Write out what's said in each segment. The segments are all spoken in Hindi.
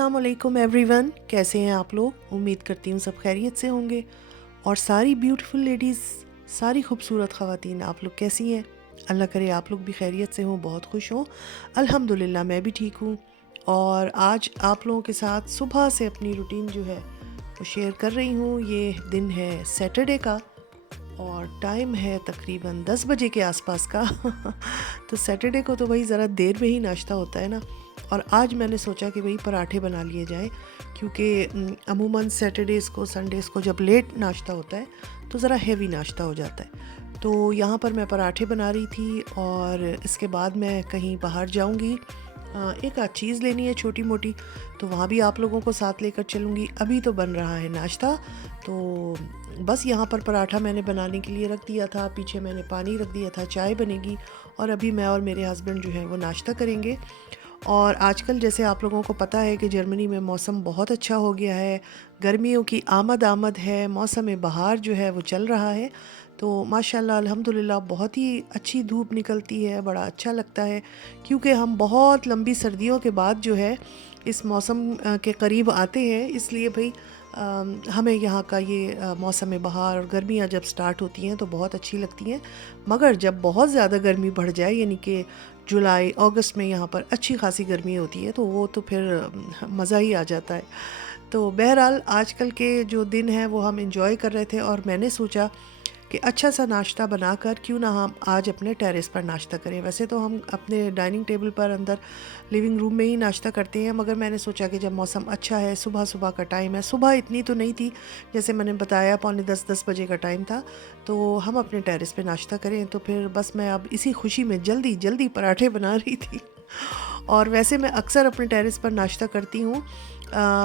अस्सलामुअलैकुम एवरीवन, कैसे हैं आप लोग। उम्मीद करती हूँ सब खैरियत से होंगे। और सारी ब्यूटीफुल लेडीज़, सारी खूबसूरत ख़वातीन, आप लोग कैसी हैं। अल्लाह करे आप लोग भी खैरियत से हों, बहुत खुश हों। अल्हम्दुलिल्लाह मैं भी ठीक हूँ। और आज आप लोगों के साथ सुबह से अपनी रूटीन जो है वो शेयर कर रही हूँ। ये दिन है सैटरडे का और टाइम है तकरीबन 10 बजे के आसपास का। तो सैटरडे को तो भाई ज़रा देर में ही नाश्ता होता है ना। और आज मैंने सोचा कि भाई पराठे बना लिए जाए, क्योंकि अमूमन सैटरडेज़ को संडेज़ को जब लेट नाश्ता होता है तो ज़रा हेवी नाश्ता हो जाता है। तो यहाँ पर मैं पराठे बना रही थी और इसके बाद मैं कहीं बाहर जाऊँगी। एक आध चीज़ लेनी है छोटी मोटी, तो वहाँ भी आप लोगों को साथ लेकर चलूँगी। अभी तो बन रहा है नाश्ता, तो बस यहाँ पर पराठा मैंने बनाने के लिए रख दिया था। पीछे मैंने पानी रख दिया था, चाय बनेगी और अभी मैं और मेरे हस्बैंड जो है वो नाश्ता करेंगे। और आजकल जैसे आप लोगों को पता है कि जर्मनी में मौसम बहुत अच्छा हो गया है, गर्मियों की आमद है, मौसम बहार जो है वो चल रहा है। तो माशाल्लाह अल्हम्दुलिल्लाह बहुत ही अच्छी धूप निकलती है, बड़ा अच्छा लगता है, क्योंकि हम बहुत लंबी सर्दियों के बाद जो है इस मौसम के करीब आते हैं। इसलिए भाई हमें यहाँ का ये मौसम बहार और गर्मियाँ जब स्टार्ट होती हैं तो बहुत अच्छी लगती हैं। मगर जब बहुत ज़्यादा गर्मी बढ़ जाए, यानी कि जुलाई अगस्त में यहाँ पर अच्छी खासी गर्मी होती है, तो वो तो फिर मज़ा ही आ जाता है। तो बहरहाल आजकल के जो दिन हैं वो हम इंजॉय कर रहे थे और मैंने सोचा कि अच्छा सा नाश्ता बनाकर क्यों ना हम आज अपने टेरेस पर नाश्ता करें। वैसे तो हम अपने डाइनिंग टेबल पर अंदर लिविंग रूम में ही नाश्ता करते हैं, मगर मैंने सोचा कि जब मौसम अच्छा है, सुबह सुबह का टाइम है, सुबह इतनी तो नहीं थी, जैसे मैंने बताया 9:45-10 बजे का टाइम था, तो हम अपने टेरेस पे नाश्ता करें। तो फिर बस मैं अब इसी खुशी में जल्दी जल्दी पराठे बना रही थी। और वैसे मैं अक्सर अपने टेरेस पर नाश्ता करती हूँ,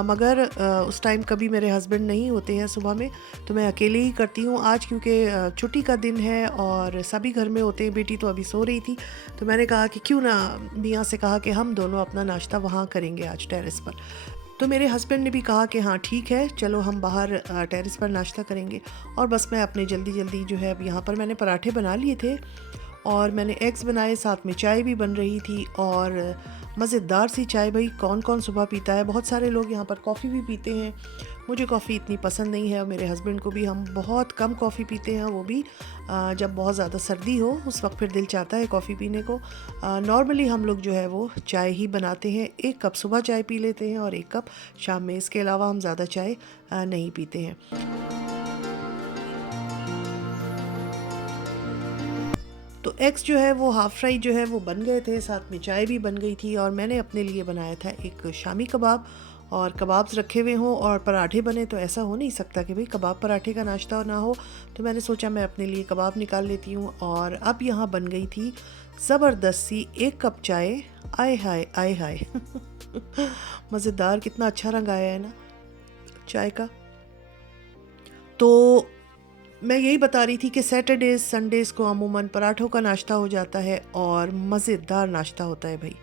मगर उस टाइम कभी मेरे हस्बैंड नहीं होते हैं सुबह में, तो मैं अकेले ही करती हूँ। आज क्योंकि छुट्टी का दिन है और सभी घर में होते हैं, बेटी तो अभी सो रही थी, तो मैंने कहा कि क्यों ना मियाँ से कहा कि हम दोनों अपना नाश्ता वहाँ करेंगे आज टेरेस पर। तो मेरे हस्बैंड ने भी कहा कि हाँ ठीक है, चलो हम बाहर टेरेस पर नाश्ता करेंगे। और बस मैं अपने जल्दी जल्दी जो है, अब यहाँ पर मैंने पराठे बना लिए थे और मैंने एग्स बनाए, साथ में चाय भी बन रही थी। और मज़ेदार सी चाय, भाई कौन कौन सुबह पीता है। बहुत सारे लोग यहाँ पर कॉफ़ी भी पीते हैं, मुझे कॉफ़ी इतनी पसंद नहीं है और मेरे हस्बैंड को भी, हम बहुत कम कॉफ़ी पीते हैं, वो भी जब बहुत ज़्यादा सर्दी हो उस वक्त फिर दिल चाहता है कॉफ़ी पीने को। नॉर्मली हम लोग जो है वो चाय ही बनाते हैं, 1 कप सुबह चाय पी लेते हैं और 1 कप शाम में। इसके अलावा हम ज़्यादा चाय नहीं पीते हैं। तो एग्स जो है वो हाफ़ फ्राई जो है वो बन गए थे, साथ में चाय भी बन गई थी। और मैंने अपने लिए बनाया था एक शामी कबाब, और कबाब्स रखे हुए हों और पराठे बने, तो ऐसा हो नहीं सकता कि भाई कबाब पराठे का नाश्ता ना हो। तो मैंने सोचा मैं अपने लिए कबाब निकाल लेती हूँ। और अब यहाँ बन गई थी ज़बरदस्त सी 1 कप चाय। आय हाय आय हाय। मज़ेदार, कितना अच्छा रंग आया है ना चाय का। तो मैं यही बता रही थी कि सैटरडेज़ संडेज़ को अमूमन पराठों का नाश्ता हो जाता है और मज़ेदार नाश्ता होता है भाई।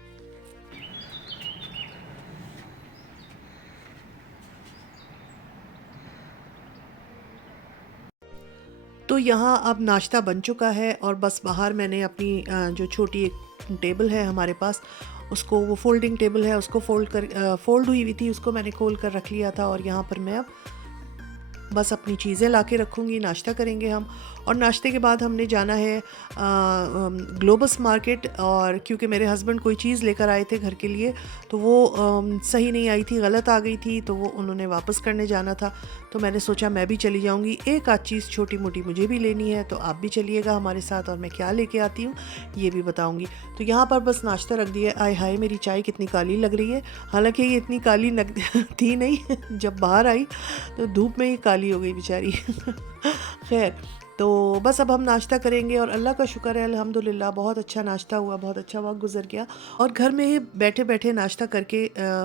तो यहाँ अब नाश्ता बन चुका है और बस बाहर मैंने अपनी जो छोटी एक टेबल है हमारे पास, उसको, वो फोल्डिंग टेबल है, उसको फोल्ड हुई हुई थी, उसको मैंने खोल कर रख लिया था। और यहाँ पर मैं अब बस अपनी चीज़ें ला के रखूँगी, नाश्ता करेंगे हम। और नाश्ते के बाद हमने जाना है ग्लोबस मार्केट। और क्योंकि मेरे हस्बैंड कोई चीज़ लेकर आए थे घर के लिए, तो वो सही नहीं आई थी, गलत आ गई थी, तो वो उन्होंने वापस करने जाना था। तो मैंने सोचा मैं भी चली जाऊँगी, एक आध चीज़ छोटी मोटी मुझे भी लेनी है, तो आप भी चलिएगा हमारे साथ और मैं क्या लेके आती हूँ ये भी बताऊँगी। तो यहाँ पर बस नाश्ता रख दिया। आय हाय, मेरी चाय कितनी काली लग रही है। हालांकि ये इतनी काली थी नहीं, जब बाहर आई तो धूप में ही काली हो गई बेचारी। खैर, तो बस अब हम नाश्ता करेंगे और अल्लाह का शुक्र है अल्हम्दुलिल्लाह बहुत अच्छा नाश्ता हुआ, बहुत अच्छा वक्त गुजर गया। और घर में ही बैठे बैठे नाश्ता करके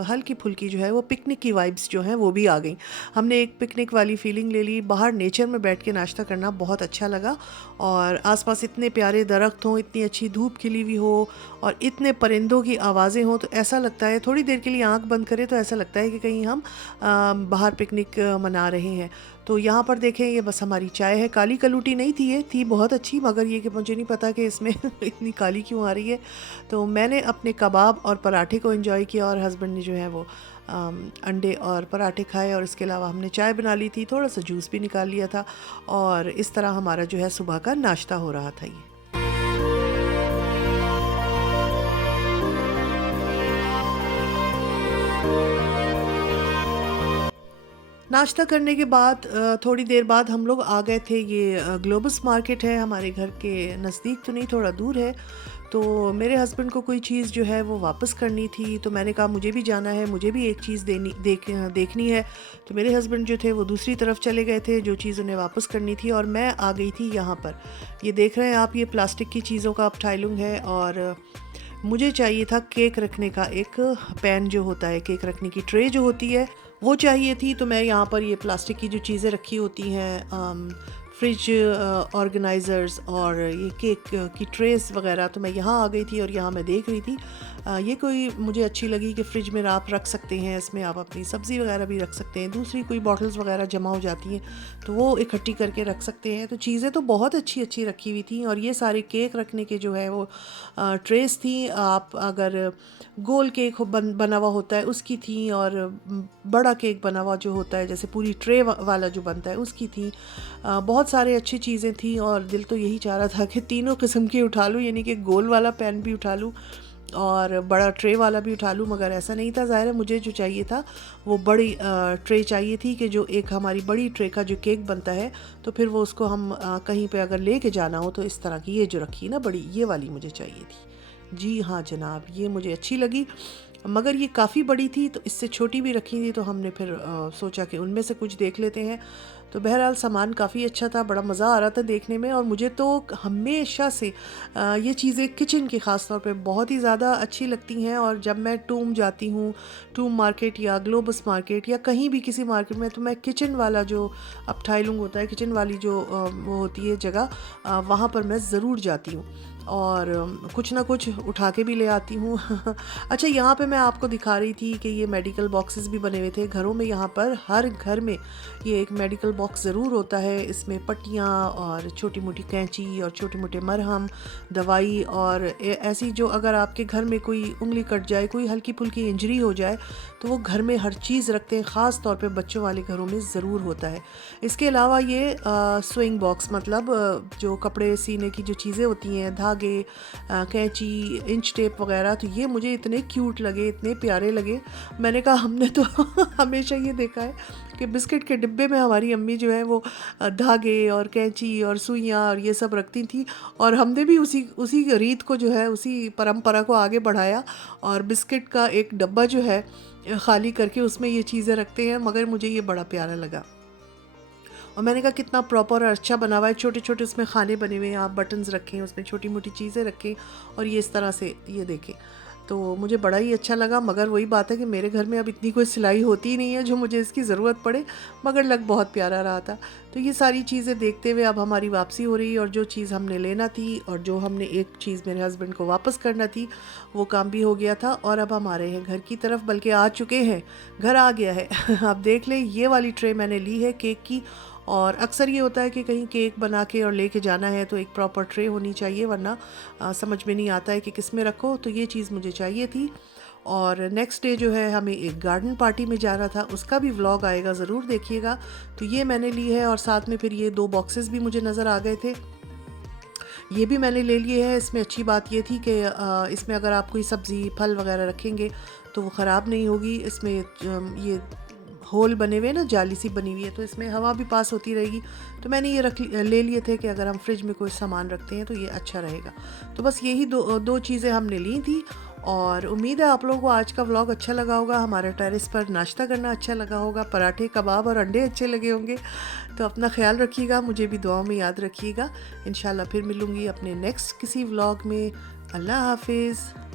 हल्की फुल्की जो है वो पिकनिक की वाइब्स जो हैं वो भी आ गई। हमने एक पिकनिक वाली फीलिंग ले ली, बाहर नेचर में बैठ के नाश्ता करना बहुत अच्छा लगा। और आसपास इतने प्यारे दरख्त हों, इतनी अच्छी धूप खिली हुई हो और इतने परिंदों की आवाज़ें हों, तो ऐसा लगता है थोड़ी देर के लिए आंख बंद करें तो ऐसा लगता है कि कहीं हम बाहर पिकनिक मना रहे हैं। तो यहाँ पर देखें ये बस हमारी चाय है, काली कलूटी नहीं थी, ये थी बहुत अच्छी, मगर ये कि मुझे नहीं पता कि इसमें इतनी काली क्यों आ रही है। तो मैंने अपने कबाब और पराठे को एंजॉय किया और हस्बैंड ने जो है वो अंडे और पराठे खाए, और इसके अलावा हमने चाय बना ली थी, थोड़ा सा जूस भी निकाल लिया था, और इस तरह हमारा जो है सुबह का नाश्ता हो रहा था ये। नाश्ता करने के बाद थोड़ी देर बाद हम लोग आ गए थे, ये ग्लोबस मार्केट है हमारे घर के नज़दीक तो नहीं, थोड़ा दूर है। तो मेरे हस्बैंड को कोई चीज़ जो है वो वापस करनी थी, तो मैंने कहा मुझे भी जाना है, मुझे भी एक चीज़ देखनी है। तो मेरे हस्बैंड जो थे वो दूसरी तरफ चले गए थे, जो चीज़ उन्हें वापस करनी थी, और मैं आ गई थी यहाँ पर। ये देख रहे हैं आप, ये प्लास्टिक की चीज़ों का अपटाइलिंग है, और मुझे चाहिए था केक रखने का एक पैन जो होता है, केक रखने की ट्रे जो होती है वो चाहिए थी। तो मैं यहाँ पर ये प्लास्टिक की जो चीज़ें रखी होती हैं, फ्रिज ऑर्गेनाइज़र्स और ये केक की ट्रेस वगैरह, तो मैं यहाँ आ गई थी और यहाँ मैं देख रही थी। ये कोई मुझे अच्छी लगी कि फ़्रिज में आप रख सकते हैं, इसमें आप अपनी सब्ज़ी वगैरह भी रख सकते हैं, दूसरी कोई बॉटल्स वगैरह जमा हो जाती हैं तो वो इकट्ठी करके रख सकते हैं। तो चीज़ें तो बहुत अच्छी अच्छी रखी हुई थी, और ये सारे केक रखने के जो है वो ट्रेस थी। आप अगर गोल केक बना हुआ होता है उसकी थी, और बड़ा केक बना हुआ जो होता है जैसे पूरी ट्रे वाला जो बनता है उसकी थी। बहुत सारे अच्छी चीज़ें थी, और दिल तो यही चाह रहा था कि तीनों किस्म की उठा लूँ, यानी कि गोल वाला पैन भी उठा लूँ और बड़ा ट्रे वाला भी उठा लूँ, मगर ऐसा नहीं था। ज़ाहिर है मुझे जो चाहिए था वो बड़ी ट्रे चाहिए थी, कि जो एक हमारी बड़ी ट्रे का जो केक बनता है, तो फिर वो उसको हम कहीं पे अगर लेके जाना हो तो इस तरह की, ये जो रखी है ना बड़ी, ये वाली मुझे चाहिए थी। जी हाँ जनाब, ये मुझे अच्छी लगी, मगर ये काफ़ी बड़ी थी, तो इससे छोटी भी रखी थी, तो हमने फिर सोचा कि उनमें से कुछ देख लेते हैं। तो बहरहाल सामान काफ़ी अच्छा था, बड़ा मज़ा आ रहा था देखने में, और मुझे तो हमेशा से ये चीज़ें किचन की ख़ास तौर पे बहुत ही ज़्यादा अच्छी लगती हैं। और जब मैं टूम जाती हूँ, टूम मार्केट या ग्लोबस मार्केट या कहीं भी किसी मार्केट में, तो मैं किचन वाला जो अपटाइलिंग होता है, किचन वाली जो वो होती है जगह, वहाँ पर मैं ज़रूर जाती हूँ और कुछ ना कुछ उठा के भी ले आती हूँ। अच्छा, यहाँ पे मैं आपको दिखा रही थी कि ये मेडिकल बॉक्सेस भी बने हुए थे घरों में। यहाँ पर हर घर में ये एक मेडिकल बॉक्स ज़रूर होता है, इसमें पट्टियाँ और छोटी मोटी कैंची और छोटे मोटे मरहम, दवाई, और ऐसी जो अगर आपके घर में कोई उंगली कट जाए, कोई हल्की फुल्की इंजरी हो जाए, तो वो घर में हर चीज़ रखते हैं, ख़ास तौर पे बच्चों वाले घरों में ज़रूर होता है। इसके अलावा ये स्विंग बॉक्स, मतलब जो कपड़े सीने की जो चीज़ें होती हैं, धागे, कैंची, इंच टेप वगैरह, तो ये मुझे इतने क्यूट लगे, इतने प्यारे लगे। मैंने कहा हमने तो हमेशा ये देखा है कि बिस्किट के डिब्बे में हमारी अम्मी जो है वो धागे और कैंची और सुइयाँ और ये सब रखती थी, और हमने भी उसी रीत को जो है, उसी परंपरा को आगे बढ़ाया, और बिस्किट का एक डब्बा जो है खाली करके उसमें ये चीज़ें रखते हैं। मगर मुझे ये बड़ा प्यारा लगा, और मैंने कहा कितना प्रॉपर और अच्छा बना हुआ है, छोटे छोटे उसमें खाने बने हुए हैं, आप बटन्स रखें, उसमें छोटी मोटी चीज़ें रखें, और ये इस तरह से ये देखें, तो मुझे बड़ा ही अच्छा लगा। मगर वही बात है कि मेरे घर में अब इतनी कोई सिलाई होती ही नहीं है जो मुझे इसकी ज़रूरत पड़े, मगर लग बहुत प्यारा रहा था। तो ये सारी चीज़ें देखते हुए अब हमारी वापसी हो रही है, और जो चीज़ हमने लेना थी और जो हमने एक चीज़ मेरे हस्बैंड को वापस करना थी, वो काम भी हो गया था, और अब हम आ रहे हैं घर की तरफ, बल्कि आ चुके हैं, घर आ गया है। आप देख लें, ये वाली ट्रे मैंने ली है केक की, और अक्सर ये होता है कि कहीं केक बना के और लेके जाना है तो एक प्रॉपर ट्रे होनी चाहिए, वरना समझ में नहीं आता है कि किस में रखो। तो ये चीज़ मुझे चाहिए थी। और नेक्स्ट डे जो है हमें एक गार्डन पार्टी में जाना था, उसका भी व्लॉग आएगा, ज़रूर देखिएगा। तो ये मैंने ली है, और साथ में फिर ये 2 बॉक्सेस भी मुझे नज़र आ गए थे, ये भी मैंने ले लिए हैं। इसमें अच्छी बात ये थी कि इसमें अगर आप कोई सब्ज़ी फल वगैरह रखेंगे तो वो ख़राब नहीं होगी। इसमें ये होल बने हुए ना, जाली सी बनी हुई है, तो इसमें हवा भी पास होती रहेगी। तो मैंने ये ले लिए थे कि अगर हम फ्रिज में कोई सामान रखते हैं तो ये अच्छा रहेगा। तो बस यही दो चीज़ें हमने ली थी, और उम्मीद है आप लोगों को आज का व्लॉग अच्छा लगा होगा, हमारे टेरेस पर नाश्ता करना अच्छा लगा होगा, पराठे, कबाब और अंडे अच्छे लगे होंगे। तो अपना ख्याल रखिएगा, मुझे भी दुआओं में याद रखिएगा। इंशाल्लाह फिर मिलूँगी अपने नेक्स्ट किसी व्लॉग में। अल्लाह हाफिज़।